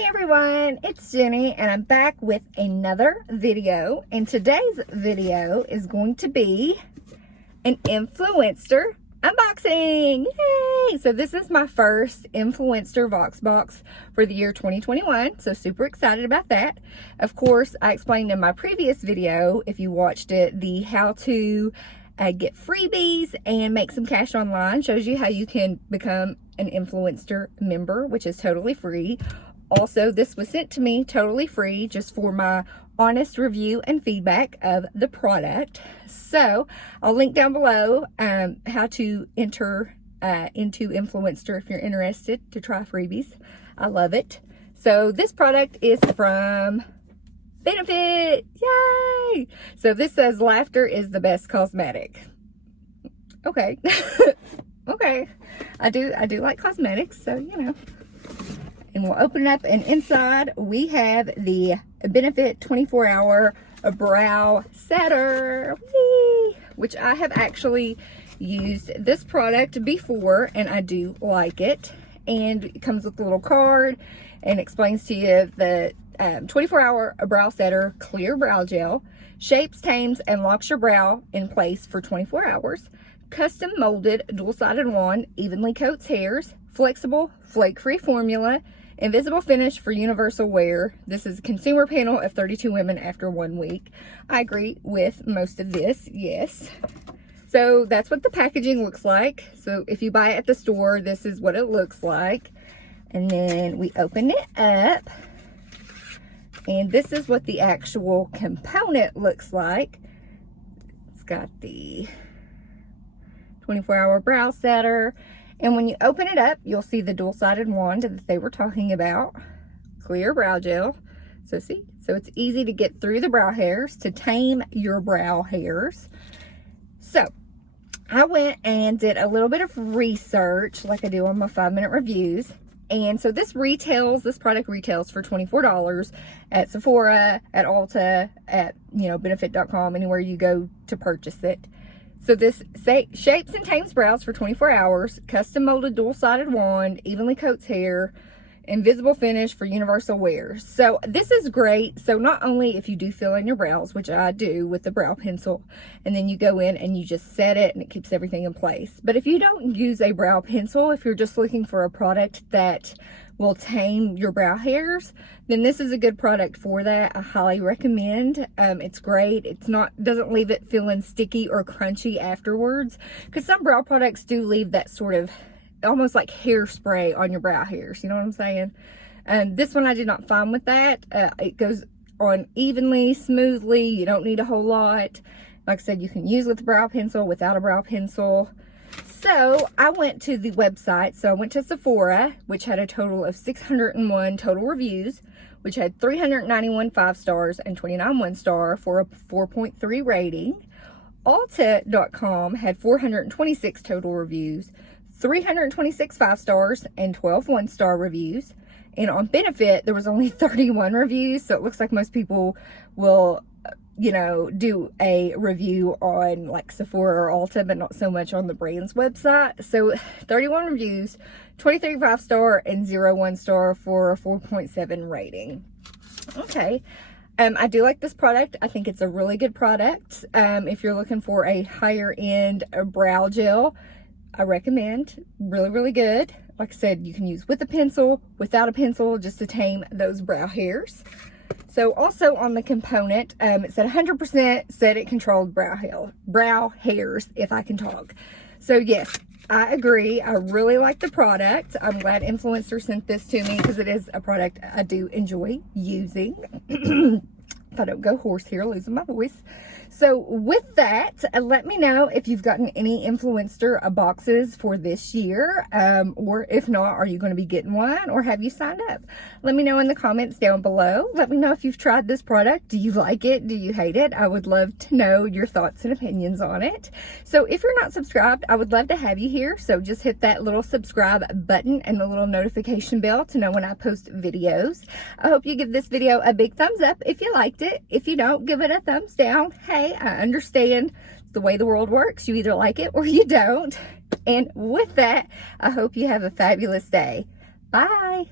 Hey everyone, it's Jenny and I'm back with another video, and today's video is going to be an Influenster unboxing. Yay! So this is my first Influenster Vox Box for the year 2021, so super excited about that. Of course, I explained in my previous video, if you watched it, the how to get freebies and make some cash online. Shows you how you can become an Influenster member, which is totally free. Also, this was sent to me totally free just for my honest review and feedback of the product. So I'll link down below how to enter into Influenster if you're interested to try freebies. I love it. So this product is from Benefit. Yay! So this says laughter is the best cosmetic. Okay. Okay. I do like cosmetics, so you know. And we'll open it up, and inside we have the Benefit 24-hour brow setter. Whee! Which I have actually used this product before, and I do like it. And it comes with a little card and explains to you the 24-hour brow setter clear brow gel shapes, tames, and locks your brow in place for 24 hours. Custom molded dual-sided wand evenly coats hairs. Flexible flake-free formula. Invisible finish for universal wear. This is a consumer panel of 32 women after 1 week. I agree with most of this, yes. So that's what the packaging looks like. So if you buy it at the store, this is what it looks like. And then we open it up. And this is what the actual component looks like. It's got the 24-hour brow setter. And when you open it up, you'll see the dual-sided wand that they were talking about. Clear brow gel. So see, so it's easy to get through the brow hairs, to tame your brow hairs. So I went and did a little bit of research like I do on my 5-minute reviews. And so this product retails for $24 at Sephora, at Ulta, at, benefit.com, anywhere you go to purchase it. So this shapes and tames brows for 24 hours, custom molded dual-sided wand, evenly coats hair, invisible finish for universal wear. So this is great. So not only if you do fill in your brows, which I do with the brow pencil, and then you go in and you just set it and it keeps everything in place. But if you don't use a brow pencil, if you're just looking for a product that will tame your brow hairs, then this is a good product for that. I highly recommend. It's great. Doesn't leave it feeling sticky or crunchy afterwards, because some brow products do leave that sort of almost like hairspray on your brow hairs. You know what I'm saying? This one I did not find with that. It goes on evenly, smoothly. You don't need a whole lot. Like I said, you can use with a brow pencil, without a brow pencil. So I went to the website. So I went to Sephora, which had a total of 601 total reviews, which had 391 5 stars and 29 1 star for a 4.3 rating. Ulta.com had 426 total reviews, 326 5 stars and 12 1-star reviews. And on Benefit, there was only 31 reviews. So it looks like most people will do a review on like Sephora or Ulta, but not so much on the brand's website. So 31 reviews, 23 5-star and 0 1-star for a 4.7 rating. Okay. I do like this product. I think it's a really good product. If you're looking for a higher end brow gel, I recommend. Really, really good. Like I said, you can use with a pencil, without a pencil, just to tame those brow hairs. So also on the component, it said 100% said it controlled brow hairs, if I can talk. So yes, I agree. I really like the product. I'm glad Influencer sent this to me because it is a product I do enjoy using. If I don't go hoarse here, losing my voice. So with that, let me know if you've gotten any Influencer boxes for this year, or if not, are you going to be getting one, or have you signed up? Let me know in the comments down below. Let me know if you've tried this product. Do you like it? Do you hate it? I would love to know your thoughts and opinions on it. So if you're not subscribed, I would love to have you here. So just hit that little subscribe button and the little notification bell to know when I post videos. I hope you give this video a big thumbs up if you liked it. If you don't, give it a thumbs down. Hey, I understand it's the way the world works. You either like it or you don't. And with that, I hope you have a fabulous day. Bye.